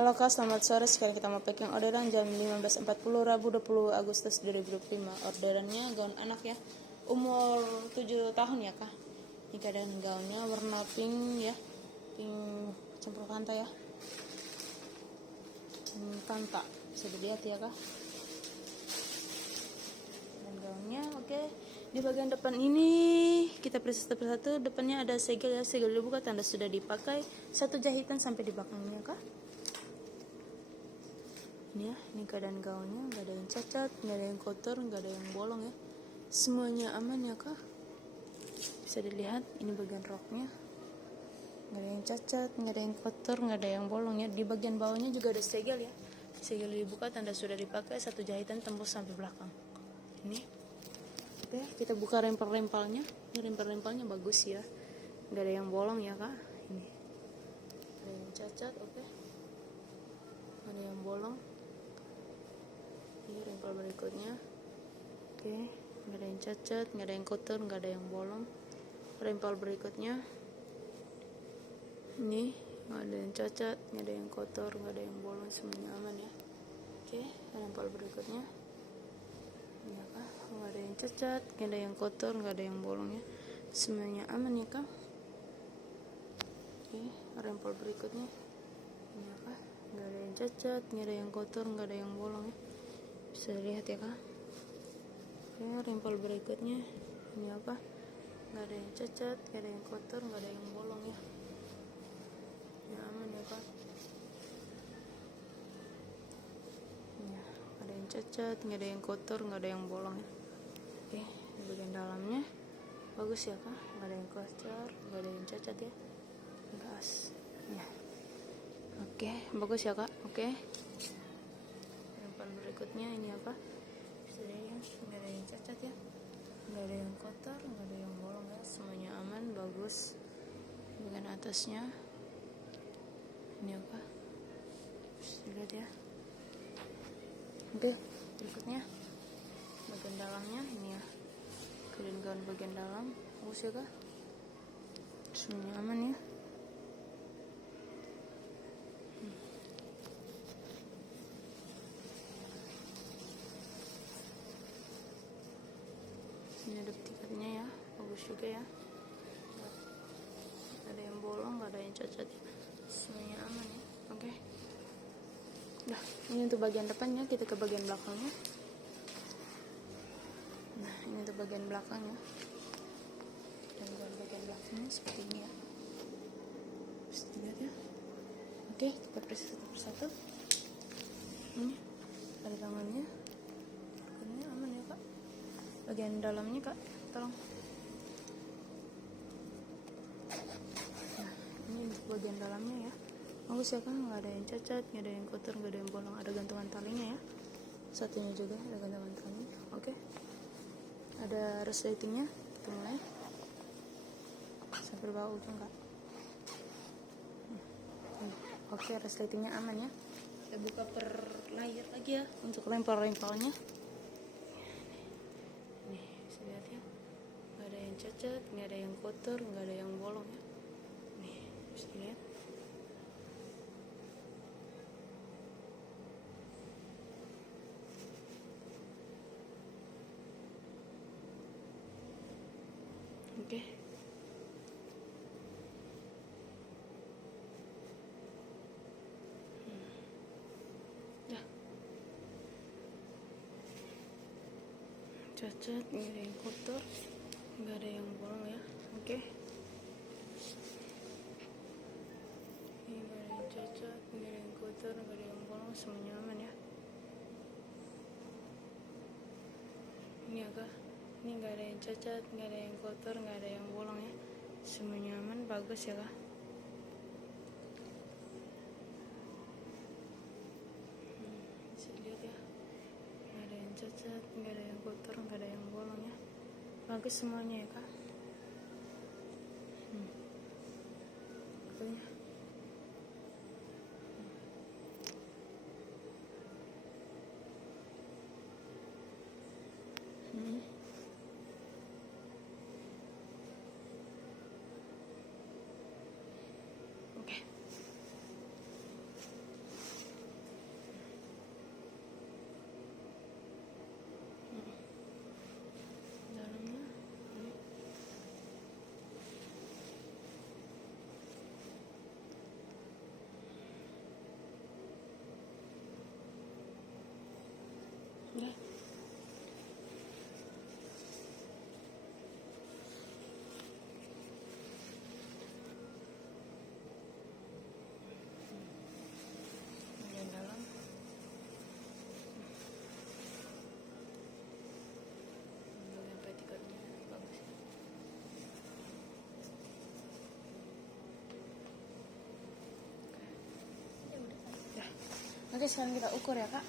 Halo Kak, selamat sore. Sekarang kita mau packing orderan jam 15.40 Rabu 20 Agustus 2025. Orderannya gaun anak ya, umur 7 tahun ya Kak. Ini keadaan gaunnya warna pink ya, pink campur kanta ya, kanta bisa dilihat ya Kak. Dan gaunnya oke. Di bagian depan ini kita periksa satu persatu. Depannya ada segel ya, segel dibuka tanda sudah dipakai. Satu jahitan sampai di belakangnya Kak. Ini ya, ini keadaan gaunnya, nggak ada yang cacat, nggak ada yang kotor, nggak ada yang bolong ya, semuanya aman ya Kak. Bisa dilihat ini bagian roknya, nggak ada yang cacat, nggak ada yang kotor, nggak ada yang bolong ya. Di bagian bawahnya juga ada segel ya, segel dibuka tanda sudah dipakai, satu jahitan tembus sampai belakang. Ini oke, kita buka rempel-rempelnya. Ini rempel-rempelnya bagus ya, nggak ada yang bolong ya Kak. Ini nggak ada yang cacat, oke, nggak ada yang bolong. Ini rempel berikutnya, oke, nggak ada yang cacat, nggak ada yang kotor, nggak ada yang bolong. Rempel berikutnya, ini nggak ada yang cacat, nggak ada yang kotor, nggak ada yang bolong, semuanya aman ya. Oke, rempel berikutnya, ini apa? Nggak ada yang cacat, nggak ada yang kotor, nggak ada yang bolong ya, semuanya aman ya Kak. Oke, rempel berikutnya, ini apa? Nggak ada yang cacat, nggak ada yang kotor, nggak ada yang bolong ya, bisa lihat ya Kak. Oke, rempel berikutnya, ini apa? Nggak ada yang cacat, nggak ada yang kotor, nggak ada yang bolong ya, aman ya Kak. Ya, nggak ada yang cacat, nggak ada yang kotor, nggak ada yang bolong ya. Oke, di bagian dalamnya bagus ya Kak, nggak ada yang kotor, nggak ada yang cacat ya, gas ya. Oke, bagus ya Kak. Oke, rempel berikutnya ini apa? Bisa dilihat, nggak ada yang cacat ya, nggak ada yang kotor, nggak ada yang bolong ya, semuanya aman, bagus. Bagian atasnya ini apa? Bisa dilihat ya. Oke, berikutnya bagian dalamnya ini ya, keadaan gaun bagian dalam bagus ya Kak, semuanya aman ya. Ini ada tiketnya ya, bagus juga ya, nggak ada yang bolong, nggak ada yang cacat ya, semuanya aman ya. Oke, nah ini untuk bagian depannya, kita ke bagian belakangnya. Nah ini untuk bagian belakangnya, dan bagian belakangnya seperti ini ya, bisa dilihat ya. Oke, kita periksa satu persatu. Ini ada tangannya, ini aman ya Kak. Bagian dalamnya Kak, tolong. Nah ini untuk bagian dalamnya ya, bagus ya Kak, nggak ada yang cacat, nggak ada yang kotor, nggak ada yang bolong. Ada gantungan talinya ya, satunya juga ada gantungan talinya. Oke, ada resletingnya, kita mulai sampai bawah ujung Kak. Oke, resletingnya aman ya. Kita buka per layer lagi ya untuk rempel-rempelnya. Nih bisa lihat ya, nggak ada yang cacat, nggak ada yang kotor, nggak ada yang bolong ya. Nih bisa lihat. Oke, dah cacat, nggak ada yang kotor, nggak ada yang bolong ya. Oke, ini nggak ada yang cacat, nggak ada yang kotor, nggak ada yang bolong, semuanya aman ya. Ini agak, ini nggak ada yang cacat, nggak ada yang kotor, nggak ada yang bolong ya, semuanya aman, bagus ya Kak. Bisa lihat ya, nggak ada yang cacat, nggak ada yang kotor, nggak ada yang bolong ya, bagus semuanya ya Kak. Pokoknya oke. Oke, sekarang kita ukur ya kak.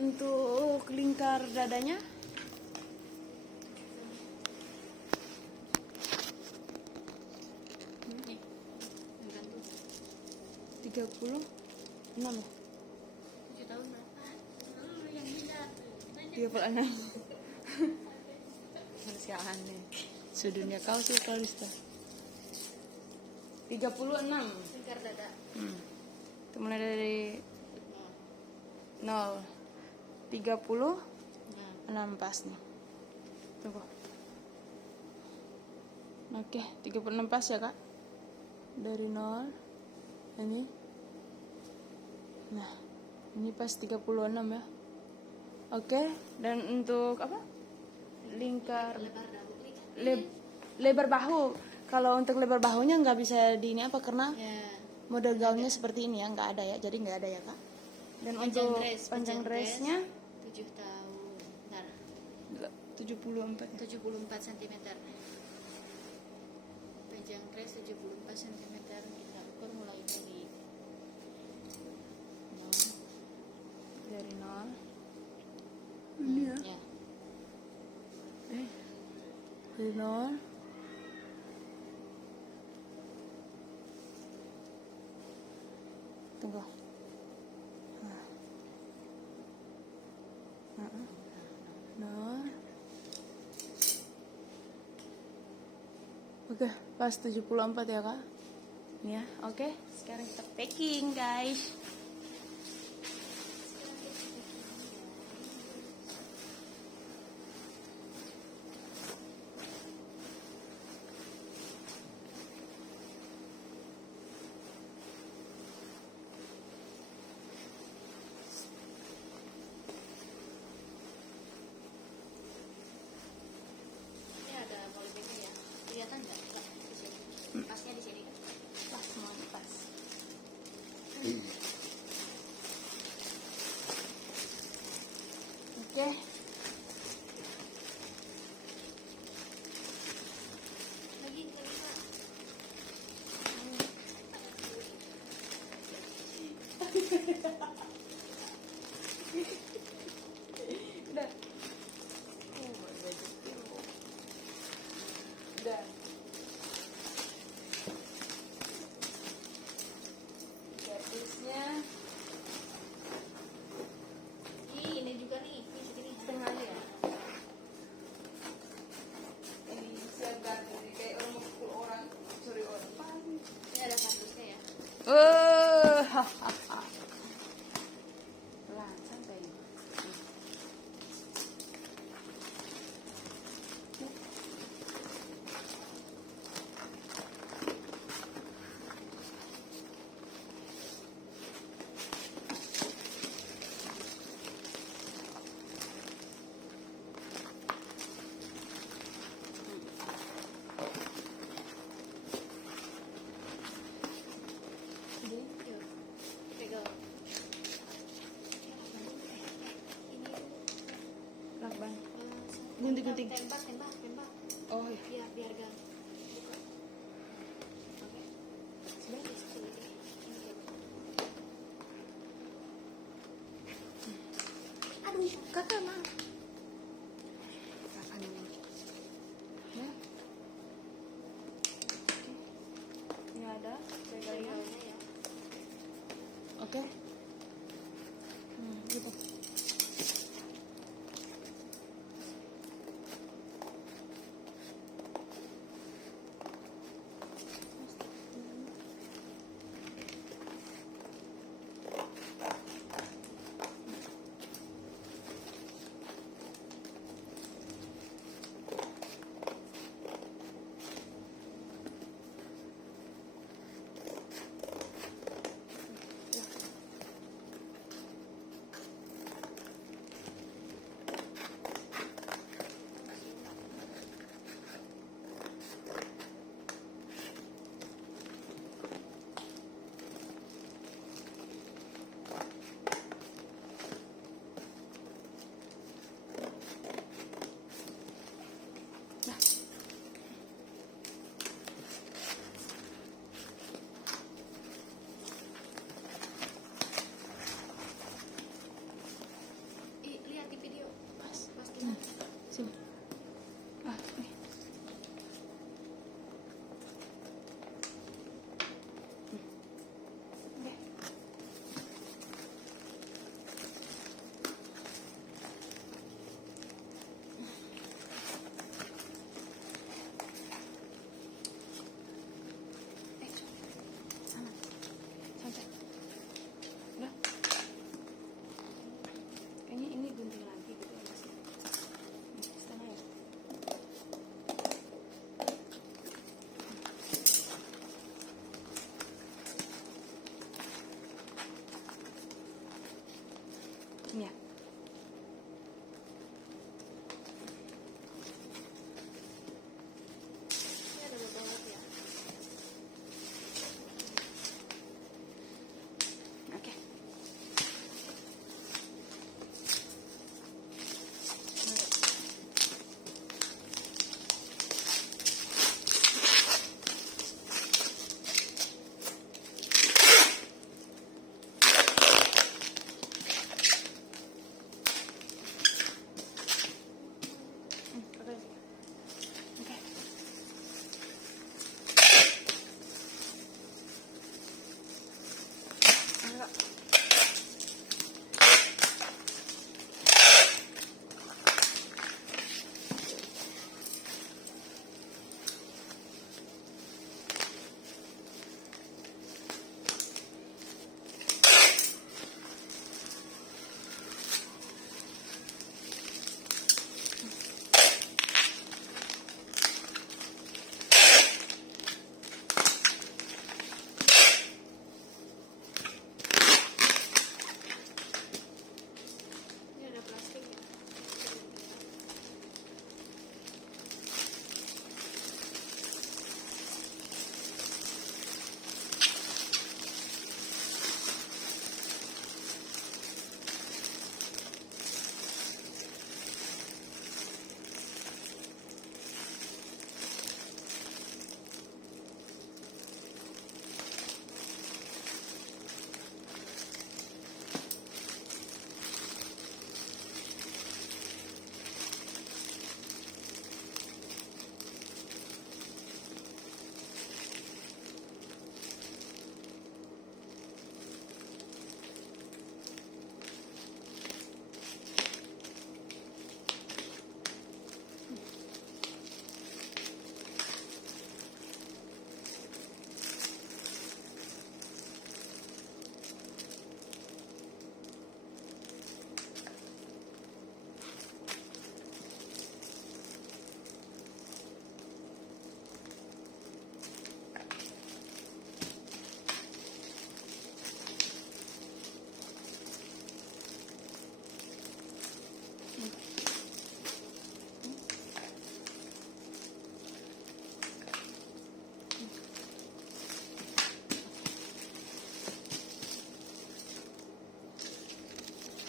Untuk lingkar dadanya 36 ya? 7 tahun berapa? Yang gila 36 masih aneh sudunya kau sih Kalista 36 lingkar dada. itu mulai dari 0 36 pas nih tunggu. Oke 36 pas ya kak dari 0 ini. Nah, ini pas 36 ya. Oke, dan untuk apa? Lingkar Lebar dagu lebar bahu. Kalau untuk lebar bahunya nggak bisa di ini apa karena ya. model gaunnya seperti ini ya, nggak ada ya. Jadi nggak ada ya, Kak. Dan untuk panjang dressnya 7 tahun. Bentar. 74. 74 cm. Panjang dress 74 cm. Kita ukur mulai dari Dari 0. Ini ya. ya. Dari 0. Tunggu. Nol. Oke, pas 74 ya kak. Ini ya, oke. Sekarang kita packing guys. Ini ada polybagnya ya. Kelihatan nggak? Di sini. Pasnya di sini kan? Pas semuanya pas. Oke. Lagi Pak. Udah. Udah. Garisnya Ini juga nih. Ini segini. setengah ya. Ini siap ganti kayak orang mau pukul orang. Sorry orang. Ini ada kardusnya ya. Hahaha. Pelan, santai. Yuk. Pegang. Lakban. Gunting-gunting. Tembak. Oh iya. Biar gang. Oke. Sudah. Aduh, kakak mah. Kakak dulu. Ya. Ini ada pegangnya. ya. Oke. Gitu. racingnya. Ini ada lubang lagi ya. Oke. Ini ada plastik ya.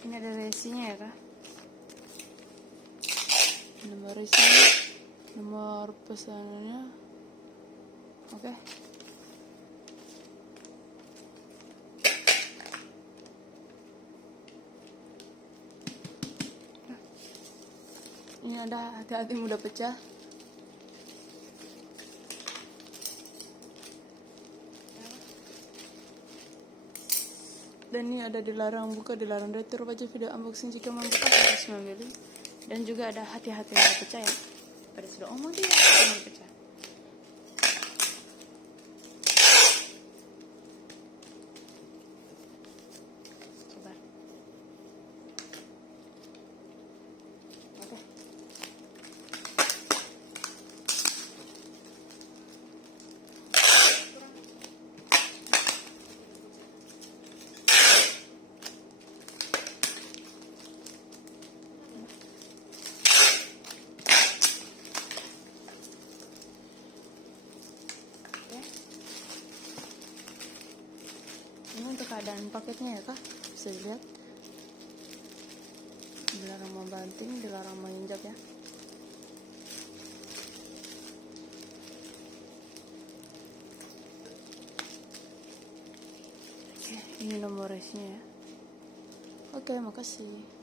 Ini ada resinya ya kak. Nomor resinya, nomor pesanannya. Oke. Ini ada hati-hati mudah pecah. Dan ini ada dilarang buka, dilarang retur aja video unboxing jika membuka harus memilih. Dan juga ada hati-hati mudah pecah ya. Pada sudah omong dia mudah pecah. Coba. Oke. Ini untuk keadaan paketnya ya kak, bisa dilihat. Dilarang membanting, dilarang menginjak ya. Oke, ini nomor resnya ya. Oke, makasih.